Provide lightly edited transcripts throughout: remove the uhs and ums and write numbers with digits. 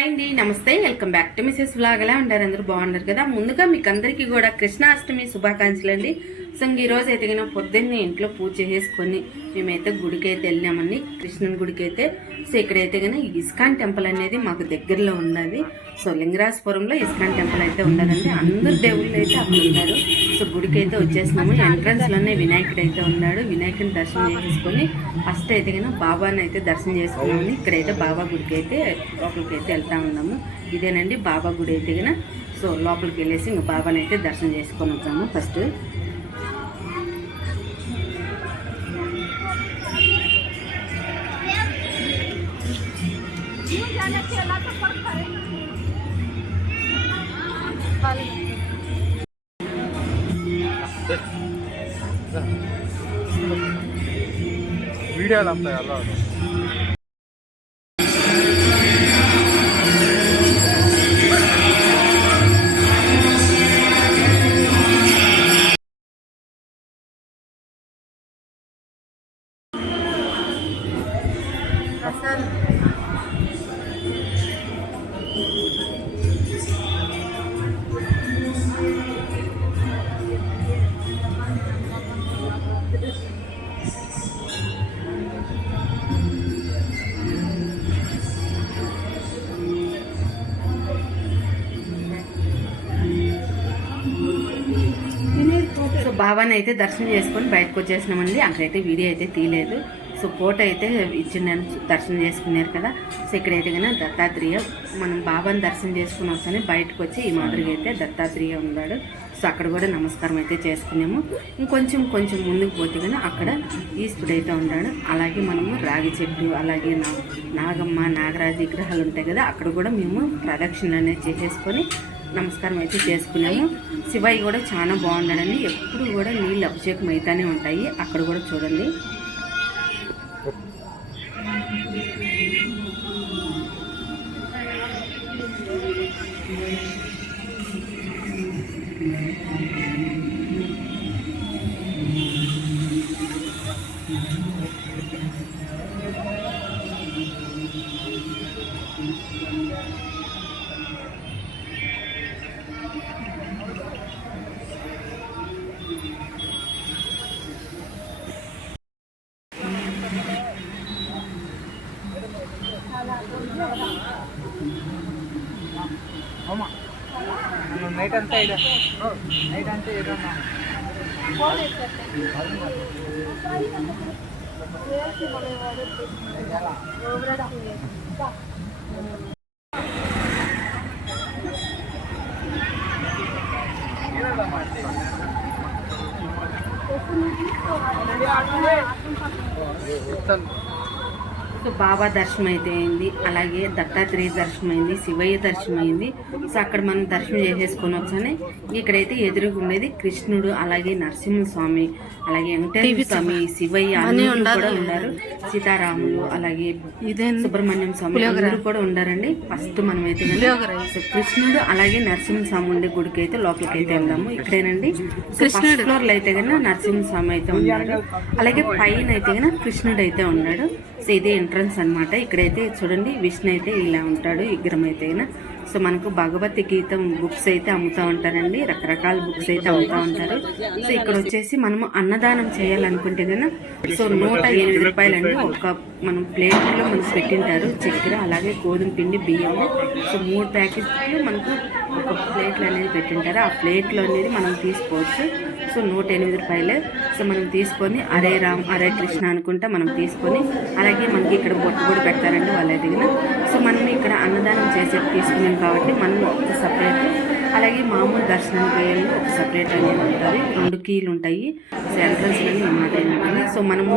Hi అండి, నమస్తే. Welcome back to Mrs vlog. ఎలా ఉంటారు? అందరూ బాగున్నారు కదా. ముందుగా మీకు అందరికీ కూడా కృష్ణాష్టమి శుభాకాంక్షలు అండి. సో ఈ రోజు అయితే పొద్దున్నే ఇంట్లో పూజ చేసుకొని మేమైతే గుడికి అయితే వెళ్ళినామండి, కృష్ణుని గుడికి అయితే. సో ఇక్కడైతే ఇస్కాన్ టెంపుల్ అనేది మాకు దగ్గరలో ఉన్నది. సో లింగరాజపురంలో ఇస్కాన్ టెంపుల్ అయితే ఉండదండి. అందరు దేవుళ్ళు అయితే అక్కడ ఉన్నారు. సో గుడికి అయితే వచ్చేసినాము. ఎంట్రన్స్ లోనే వినాయకుడు అయితే ఉన్నాడు. వినాయకుడిని దర్శనం చేసుకొని ఫస్ట్ అయితే బాబాని అయితే దర్శనం చేసుకున్నాము. ఇక్కడైతే బాబా గుడికి అయితే లోపలికి అయితే వెళ్తా ఉన్నాము. ఇదేనండి బాబా గుడి అయితే సో లోపలికి వెళ్ళేసి ఇంకా బాబాని అయితే దర్శనం చేసుకొని వచ్చాము. ఫస్ట్ వీడియోలు వస్తాయి అలా బాబాని అయితే దర్శనం చేసుకొని బయటకు వచ్చేసినామండి. అక్కడైతే వీడియో అయితే తీయలేదు. సో ఫోటో అయితే ఇచ్చిందని దర్శనం చేసుకున్నారు కదా. సో ఇక్కడైతే దత్తాత్రేయ మనం బాబాని దర్శనం చేసుకుని వస్తానే బయటకు వచ్చి ఈ మాదిరిగా అయితే దత్తాత్రేయ ఉన్నాడు. సో అక్కడ కూడా నమస్కారం అయితే చేసుకున్నాము. ఇంకొంచెం ముందుకు పోతే అక్కడ ఈశ్వరుడు అయితే ఉన్నాడు. అలాగే మనము రాగి చెట్టు, అలాగే నాగమ్మ, నాగరాజు విగ్రహాలు ఉంటాయి కదా, అక్కడ కూడా మేము ప్రదక్షిణలు అనేది చేసేసుకొని నమస్కారం అయితే చేసుకున్నాము. శివయ్య కూడా చాలా బాగున్నాడండి. ఎప్పుడు కూడా నీళ్ళు అభిషేకం అయితేనే ఉంటాయి. అక్కడ కూడా చూడండి. నైట్ అంతా నైట్ అంతా ఏదన్నా సో బాబా దర్శనం అయితే అయింది, అలాగే దత్తాత్రేయ దర్శనం అయింది, శివయ్య దర్శనం అయింది. సో అక్కడ మనం దర్శనం చేసేసుకొని వచ్చానే ఇక్కడైతే ఎదురుగా ఉండేది కృష్ణుడు, అలాగే నరసింహస్వామి, అలాగే వెంకటేశ్వర స్వామి, శివయ్య అందరూ కూడా ఉన్నారు. సీతారాములు, అలాగే సుబ్రహ్మణ్యం స్వామి అందరూ కూడా ఉండారండి. ఫస్ట్ మనం అయితే కృష్ణుడు అలాగే నరసింహస్వామి ఉండే గుడికి అయితే లోపలికి అయితే వెళ్దాము. ఇక్కడేనండి ఫస్ట్ ఫ్లోర్ లో అయితే నరసింహస్వామి అయితే ఉన్నాడు. అలాగే పైన అయితే కృష్ణుడు అయితే ఉన్నాడు. సో ఇదే ఎంట్రన్స్ అనమాట. ఇక్కడైతే చూడండి విష్ణు అయితే ఇలా ఉంటాడు, విగ్రహం అయితే. సో మనకు భగవద్గీత బుక్స్ అయితే అమ్ముతూ ఉంటారండి, రకరకాల బుక్స్ అయితే అమ్ముతూ ఉంటారు. సో ఇక్కడ వచ్చేసి మనము అన్నదానం చేయాలనుకుంటే సో 108 రూపాయలండి. ఒక మనం ప్లేట్లో మనకు పెట్టింటారు చక్కెర, అలాగే గోధుమ పిండి, బియ్యము. సో 3 ప్యాకెట్లు మనకు ఒక ప్లేట్లు అనేది పెట్టింటారు. ఆ ప్లేట్లో అనేది మనం తీసుకోవచ్చు. సో 108 రూపాయలే. సో మనం తీసుకొని అరే రామ్ అరే కృష్ణ అనుకుంటా మనం తీసుకొని, అలాగే మనకి ఇక్కడ బొట్టు కూడా పెడతారండి వాళ్ళ దగ్గర. సో మనం ఇక్కడ అన్నదానం చేసేది తీసుకున్నాం కాబట్టి మనం ఒక సపరేట్, అలాగే మామూలు దర్శనానికి వేయాలి ఒక సపరేట్ అనేది ఉంటుంది. 2 కీలు ఉంటాయి. సో ఎంట్రన్స్ అనేది మాట ఉంటుంది. సో మనము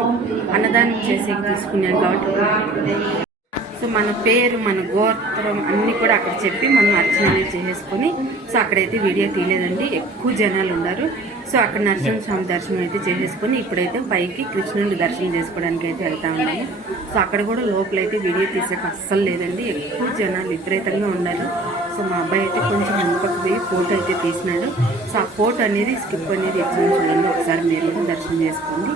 అన్నదానం చేసేది తీసుకున్నాం కాబట్టి సో మన పేరు, మన గోత్రం అన్నీ కూడా అక్కడ చెప్పి మనం అర్చన అనేది చేసేసుకొని, సో అక్కడైతే వీడియో తీయలేదండి, ఎక్కువ జనాలు ఉన్నారు. సో అక్కడ నరసింహస్వామి దర్శనం అయితే చేసేసుకొని ఇప్పుడైతే పైకి కృష్ణుడి దర్శనం చేసుకోవడానికి అయితే వెళ్తా ఉన్నాము. సో అక్కడ కూడా లోపలైతే వీడియో తీసేకి అస్సలు లేదండి, ఎక్కువ జనాలు విపరీతంగా ఉన్నారు. సో మా అబ్బాయి అయితే కొంచెం వెనుకకు పోయి ఫోటో అయితే తీసినాడు. సో ఆ ఫోటో అనేది స్కిప్ అనేది ఇచ్చిన చూడండి, ఒకసారి మీరు కూడా దర్శనం చేసుకోండి.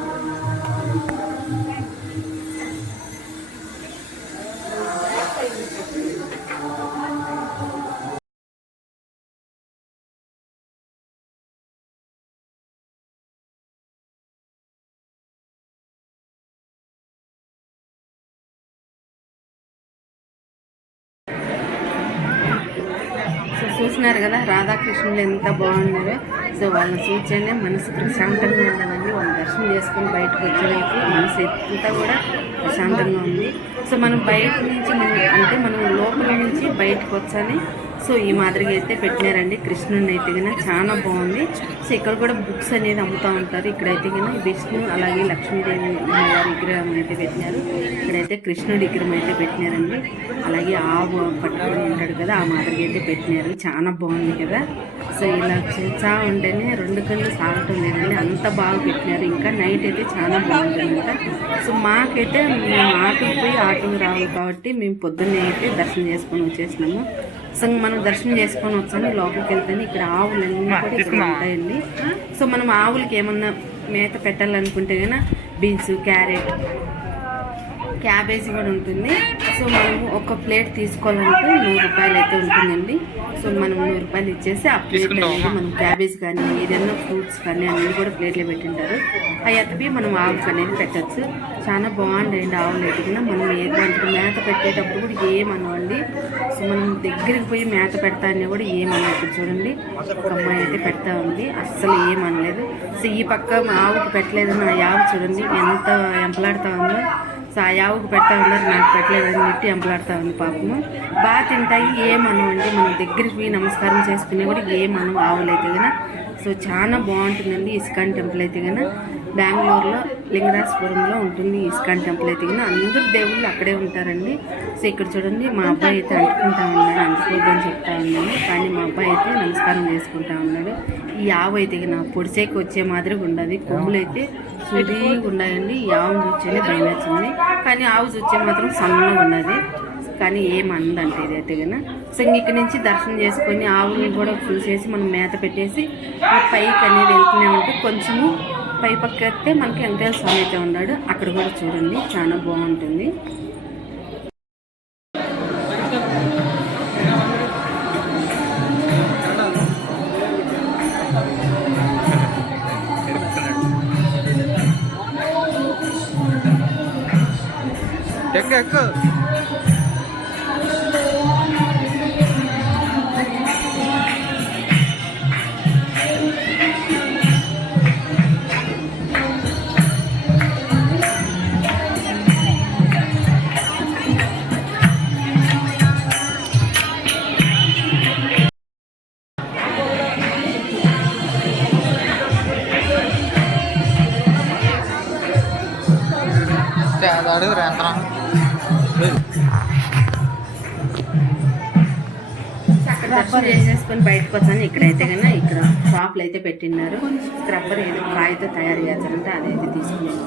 చూసినారు కదా రాధాకృష్ణులు ఎంత బాగున్నారో. సో వాళ్ళని చూస్తేనే మనసు ప్రశాంతంగా ఉండదండి. వాళ్ళ దర్శనం చేసుకొని బయటకు వచ్చేదానికి మనసు అంతా కూడా ప్రశాంతంగా ఉంది. సో మనం బయట నుంచి మనం లోపల నుంచి బయటకు వచ్చాని సో ఈ మాదిరిగా అయితే పెట్టినారండి. కృష్ణుని అయితే కన్నా చాలా బాగుంది. సో ఇక్కడ కూడా బుక్స్ అనేది అమ్ముతూ ఉంటారు. ఇక్కడైతే కన్నా విష్ణు అలాగే లక్ష్మీదేవి అమ్మవారి విగ్రహం అయితే పెట్టినారు. ఇక్కడైతే కృష్ణుడి విగ్రహం అయితే పెట్టినారండి. అలాగే ఆవు పట్టుకొని ఉంటాడు కదా ఆ మాదిరిగా అయితే పెట్టినారు. చాలా బాగుంది కదా. సో ఇలా చూసా ఉంటేనే రెండు కళ్ళు సాగటం లేదండి, అంత బాగా పెట్టినారు. ఇంకా నైట్ అయితే చాలా బాగుంటుందంట. సో మాకైతే మేము ఆటోకి పోయి ఆటోకి రావాలి కాబట్టి మేము పొద్దున్నే అయితే దర్శనం చేసుకొని వచ్చేసినాము. సో మనం దర్శనం చేసుకొని వచ్చాము. లోపలికి వెళ్తాను. ఇక్కడ ఆవులన్నీ కూడా ఇక్కడ ఉంటాయండి. సో మనం ఆవులకి ఏమన్నా మేత పెట్టాలనుకుంటే కనుక బీన్స్, క్యారెట్, క్యాబేజీ కూడా ఉంటుంది. సో మనము ఒక ప్లేట్ తీసుకోవాలంటే 100 రూపాయలు అయితే ఉంటుందండి. సో మనం 100 రూపాయలు ఇచ్చేసి ఆ ప్లేట్ అనేది మనం క్యాబేజ్ కానీ ఏదైనా ఫ్రూట్స్ కానీ అన్నీ కూడా ప్లేట్లో పెట్టింటారు. అవి ఎత్తపి మనం ఆవుకి అనేది పెట్టచ్చు. చాలా బాగుంటాయండి ఆవులు ఎదిగినా. మనం ఏదంటే మేత పెట్టేటప్పుడు కూడా ఏమనవండి. సో మనం దగ్గరికి పోయి మేత పెడతా అన్నీ కూడా ఏమనలేదు. చూడండి ఒక అమ్మాయి అయితే పెడతా ఉంది, అస్సలు ఏమనలేదు. సో ఈ పక్క ఆవుకు పెట్టలేదని ఆ ఆవు చూడండి ఎంత ఎంపలాడుతూ ఉందో. సో ఆ ఆవుకు పెడతా ఉన్నారు, నాకు పెట్టలేదని నెట్టి ఎంపలాడుతూ ఉంది. పాపము బాగా తింటాయి, ఏమనవండి. మనం దగ్గరికి పోయి నమస్కారం చేసుకునే కూడా ఏమనం ఆవులు అయితే కన్నా. సో చాలా బాగుంటుందండి. ఇస్కాన్ టెంపుల్ అయితే కన్నా బెంగళూరులో లింగరాజపురంలో ఉంటుంది. ఇస్కాన్ టెంపుల్ అయితే కన్నా అందరూ దేవుళ్ళు అక్కడే ఉంటారండి. సో ఇక్కడ చూడండి మా అబ్బాయి అయితే అంటుకుంటా ఉన్నాడు, అంటుకోద్దని చెప్తా ఉన్నాను. కానీ మా అబ్బాయి అయితే నమస్కారం చేసుకుంటా ఉన్నాడు. ఈ ఆవు అయితే కన్నా పొడిసేకి వచ్చే మాదిరిగా ఉండదు, కొమ్ములు అయితే సుడిగా ఉన్నాయండి. ఈ ఆవును చూస్తేనే భయం వచ్చింది. కానీ ఆవు చూస్తే మాత్రం సన్నగా ఉన్నది. కానీ ఏమందంటే ఇది అయితే కన్నా. సో ఇక్కడి నుంచి దర్శనం చేసుకొని ఆవుని కూడా చూసేసి మనం మేత పెట్టేసి పైకి అనేది వెళ్తున్నామంటే కొంచెము పై పక్క అయితే మనకి వెంకటేశ్వర స్వామి అయితే ఉన్నాడు. అక్కడ కూడా చూడండి చాలా బాగుంటుంది. ఎక్కు అడుగు రేంద్రం. అక్కడ దర్శనం చేసేసుకొని బయటకు వచ్చాను. ఇక్కడైతే కన్నా ఇక్కడ షాపులు అయితే పెట్టిన్నారు. స్క్రబ్బర్ ఏదో కాయతో తయారు చేస్తారంటే అదైతే తీసుకున్నాము.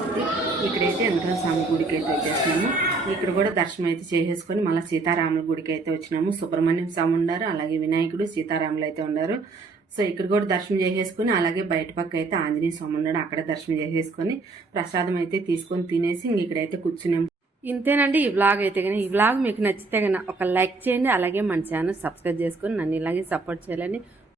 ఇక్కడైతే వెంకటేశ్వర స్వామి గుడికి అయితే వచ్చేసినాము. ఇక్కడ కూడా దర్శనం అయితే చేసేసుకొని మళ్ళీ సీతారాముల గుడికి అయితే వచ్చినాము. సుబ్రహ్మణ్యం స్వామి ఉన్నారు, అలాగే వినాయకుడు, సీతారాములు అయితే ఉన్నారు. సో ఇక్కడ కూడా దర్శనం చేసేసుకొని అలాగే బయట పక్క అయితే ఆంజనేయ స్వామి ఉన్నాడు, అక్కడ దర్శనం చేసేసుకొని ప్రసాదం అయితే తీసుకొని తినేసి ఇక్కడైతే కూర్చున్నాము. ఇంతేనండి ఈ వ్లాగ్ అయితే. కానీ ఈ వ్లాగ్ మీకు నచ్చితే కన్నా ఒక లైక్ చేయండి, అలాగే మన ఛానల్ సబ్స్క్రైబ్ చేసుకొని నన్ను ఇలాగే సపోర్ట్ చేయాలని